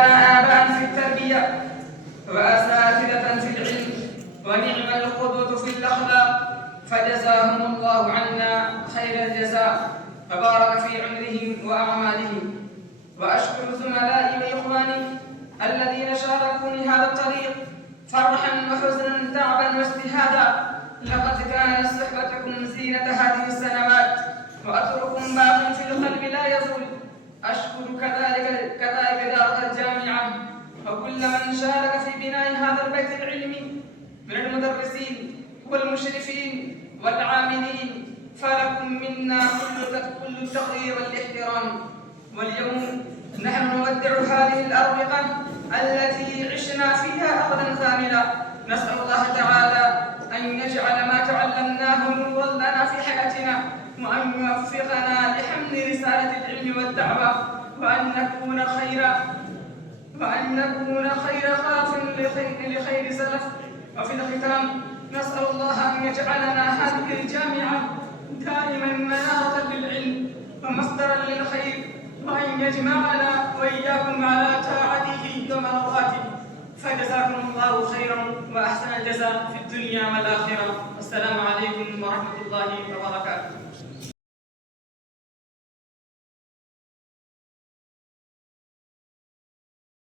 آباء في التربية وأساتذة في العلم ونعم القدوة في الأخلاق، فجزاهم الله عنا خير الجزاء وبارك في عمرهم وأعمالهم. وأشكر زملائي وإخواني الذين شاركوني هذا الطريق فرحا وحزنا تعبا واجتهادا. لقد كانت صحبتكم زينة هذه السنوات وأثركم باق في القلب لا يزول. أشكر كذلك إدارة الجامعة وكل من شارك في بناء هذا البيت العلمي من المدرسين والمشرفين والعاملين، فلكم منا كل التقدير والاحترام. واليوم نحن نودع هذه الأروقة التي عشنا فيها أبدا ثاملا. نسأل الله تعالى أن يجعل ما تعلمناه نورا لنا في حياتنا، وأن يوفقنا لحمل رسالة العلم والدعوة، وأن نكون خير خاف لخير سلف. وفي الختام نسأل الله أن يجعلنا هذه الجامعة دائما منارة للعلم ومصدرا للخير، وأن يجمعنا وإياكم على طاعته ومرضاته. فجزاكم الله خيرا وأحسن الجزاء في الدنيا والآخرة. والسلام عليكم ورحمة الله وبركاته.